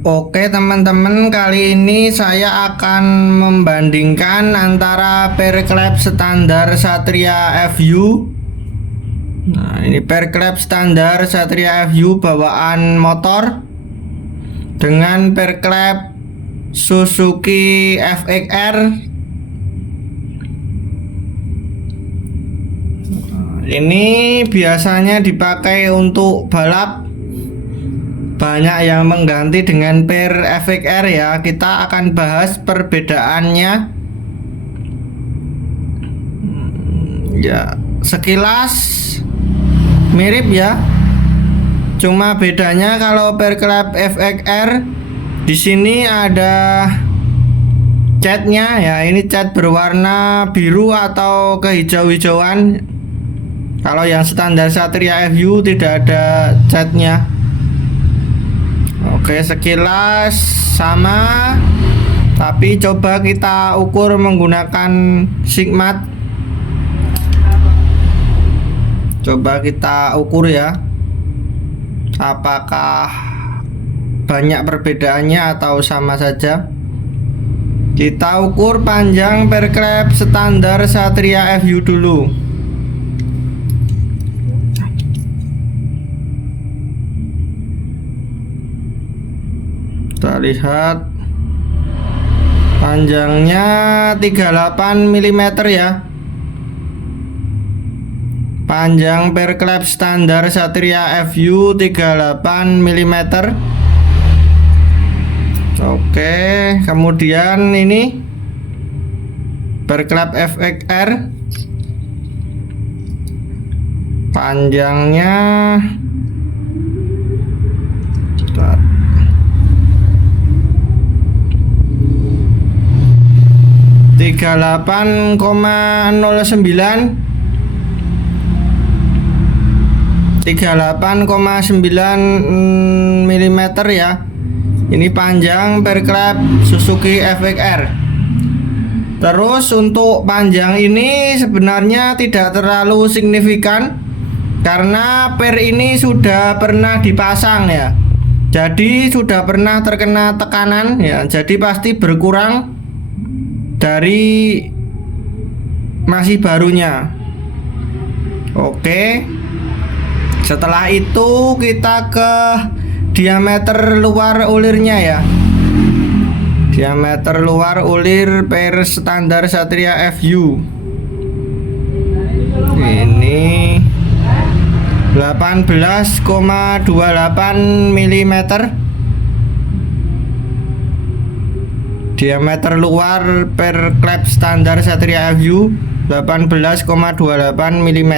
Oke teman-teman, kali ini saya akan membandingkan antara perklep standar Satria FU. Nah, ini perklep standar Satria FU bawaan motor dengan perklep Suzuki FXR. Ini biasanya dipakai untuk balap. Banyak yang mengganti dengan per FXR ya. Kita akan bahas perbedaannya. Ya, sekilas mirip ya. Cuma bedanya kalau perklep FXR di sini ada catnya ya. Ini cat berwarna biru atau kehijau-hijauan. Kalau yang standar Satria FU tidak ada catnya. Oke, sekilas sama, tapi coba kita ukur menggunakan Sigmat. Coba kita ukur ya, apakah banyak perbedaannya atau sama saja. Kita ukur panjang perklep standar Satria FU dulu. Kita lihat panjangnya 38 mm ya. Panjang perklep standar Satria FU 38 mm. Oke, kemudian ini perklep FXR panjangnya 38,9 mm ya. Ini panjang perklep Suzuki FXR. Terus untuk panjang ini sebenarnya tidak terlalu signifikan karena per ini sudah pernah dipasang ya. Jadi sudah pernah terkena tekanan ya. Jadi pasti berkurang dari masih barunya. Oke. Setelah itu kita ke diameter luar ulirnya ya. Diameter luar ulir per standar Satria FU. Ini 18,28 mm. Diameter luar perklep standar Satria FU 18,28 mm.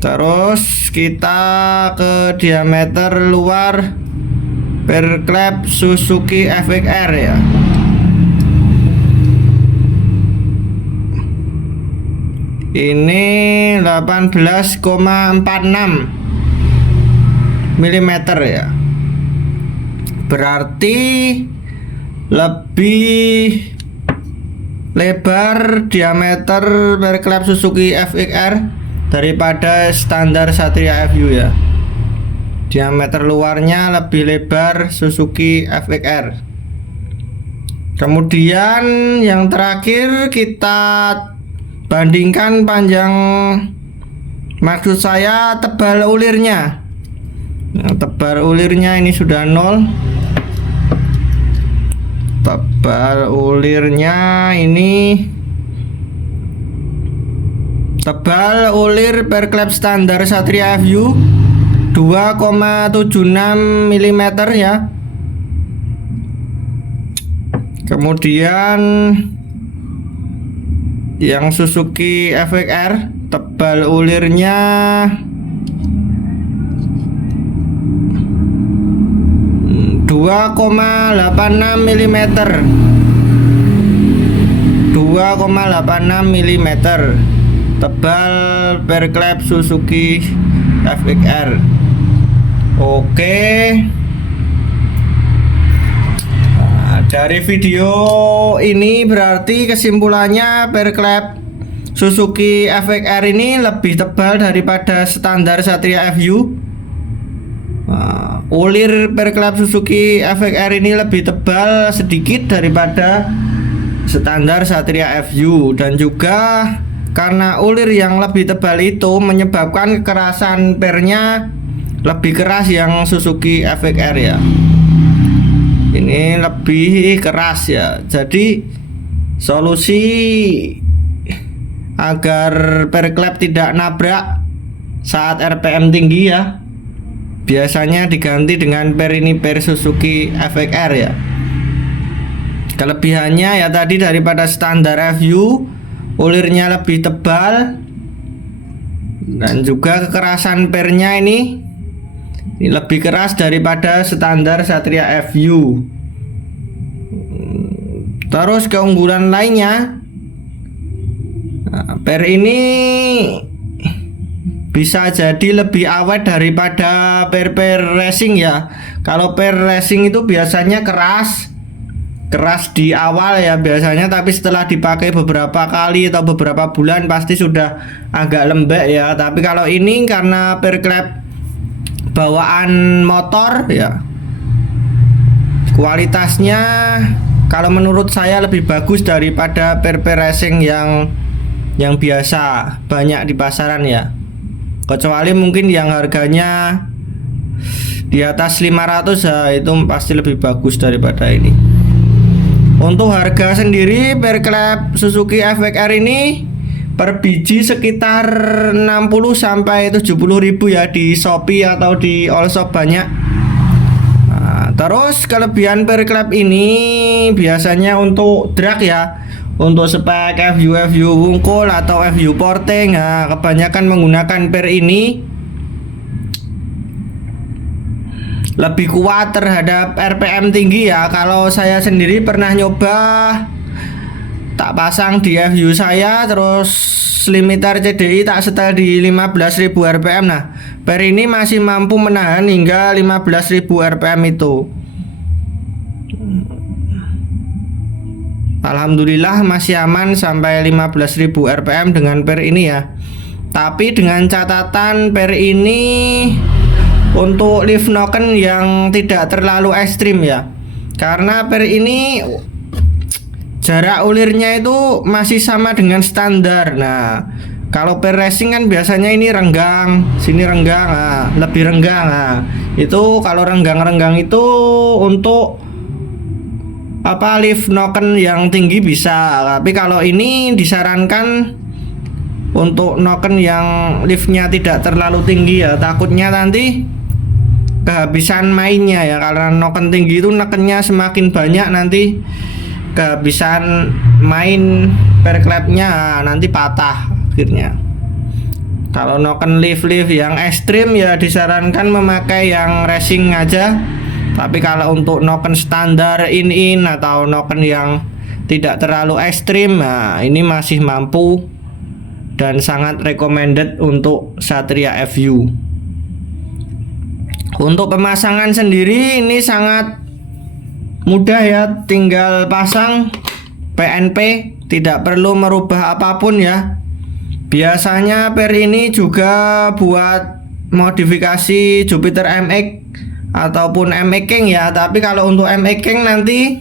Terus kita ke diameter luar perklep Suzuki FXR ya. Ini 18,46 mm ya. Berarti lebih lebar diameter perklep Suzuki FXR daripada standar Satria FU ya. Diameter luarnya lebih lebar Suzuki FXR. Kemudian yang terakhir kita bandingkan panjang, maksud saya tebal ulirnya. Nah, tebal ulirnya ini sudah 0. Tebal ulirnya ini, tebal ulir perklep standar Satria FU 2,76 mm ya. Kemudian yang Suzuki FXR tebal ulirnya 2,86 mm. 2,86 mm tebal perklep Suzuki FXR. Oke. Nah, dari video ini berarti kesimpulannya perklep Suzuki FXR ini lebih tebal daripada standar Satria FU. Ulir perklep Suzuki FXR ini lebih tebal sedikit daripada standar Satria FU, dan juga karena ulir yang lebih tebal itu menyebabkan kekerasan pernya lebih keras yang Suzuki FXR ya. Ini lebih keras ya. Jadi solusi agar perklep tidak nabrak saat RPM tinggi ya, biasanya diganti dengan per ini per Suzuki FXR ya. Kelebihannya ya tadi, daripada standar FU ulirnya lebih tebal, dan juga kekerasan pernya ini lebih keras daripada standar Satria FU. Terus keunggulan lainnya, per ini bisa jadi lebih awet daripada per racing ya. Kalau per racing itu biasanya keras di awal ya biasanya, tapi setelah dipakai beberapa kali atau beberapa bulan pasti sudah agak lembek ya. Tapi kalau ini karena perklep bawaan motor ya, kualitasnya kalau menurut saya lebih bagus daripada per racing yang biasa banyak di pasaran ya. Kecuali mungkin yang harganya di atas 500 ya, itu pasti lebih bagus daripada ini. Untuk harga sendiri perklep Suzuki FXR ini per biji sekitar 60 sampai 70 ribu ya di Shopee atau di Allshop banyak. Terus kelebihan perklep ini biasanya untuk drag ya, untuk spek FU wungkul atau FU porting, kebanyakan menggunakan per ini lebih kuat terhadap RPM tinggi ya. Kalau saya sendiri pernah nyoba tak pasang di FU saya, terus limiter CDI tak setel di 15.000 RPM. Nah, per ini masih mampu menahan hingga 15.000 RPM itu. Alhamdulillah masih aman sampai 15.000 RPM dengan per ini ya. Tapi dengan catatan per ini untuk lift noken yang tidak terlalu ekstrim ya. Karena per ini jarak ulirnya itu masih sama dengan standar. Nah, kalau per racing kan biasanya ini renggang, sini renggang, lebih renggang. Itu kalau renggang-renggang itu untuk lift noken yang tinggi bisa. Tapi kalau ini disarankan untuk noken yang liftnya tidak terlalu tinggi ya, takutnya nanti kehabisan mainnya ya. Karena noken tinggi itu nekennya semakin banyak, nanti kehabisan main perklepnya, nanti patah akhirnya. Kalau noken lift yang ekstrim ya disarankan memakai yang racing aja. Tapi kalau untuk noken standar in atau noken yang tidak terlalu ekstrim, nah ini masih mampu dan sangat recommended untuk Satria FU. Untuk pemasangan sendiri ini sangat mudah ya, tinggal pasang PNP, tidak perlu merubah apapun ya. Biasanya per ini juga buat modifikasi Jupiter MX ataupun MX King ya. Tapi kalau untuk MX King nanti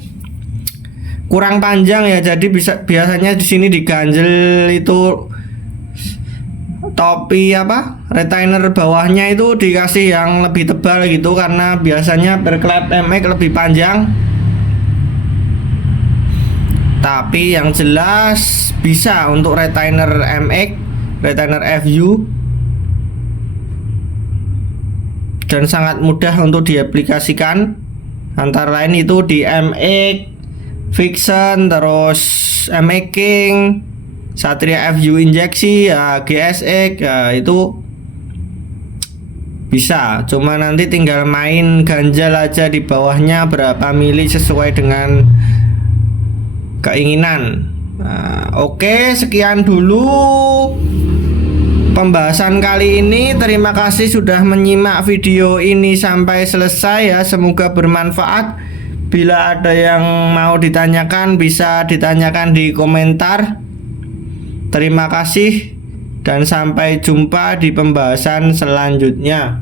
kurang panjang ya, jadi biasanya di sini diganjel itu topi retainer bawahnya itu dikasih yang lebih tebal gitu, karena biasanya perklep MX lebih panjang. Tapi yang jelas bisa untuk retainer MX, retainer FU, dan sangat mudah untuk diaplikasikan. Antara lain itu di MX, Vixen, terus MX King, Satria FU injeksi ya, GSX ya, itu bisa. Cuma nanti tinggal main ganjal aja di bawahnya berapa mili sesuai dengan keinginan. Oke, sekian dulu pembahasan kali ini. Terima kasih sudah menyimak video ini sampai selesai ya, semoga bermanfaat. Bila ada yang mau ditanyakan bisa ditanyakan di komentar. Terima kasih dan sampai jumpa di pembahasan selanjutnya.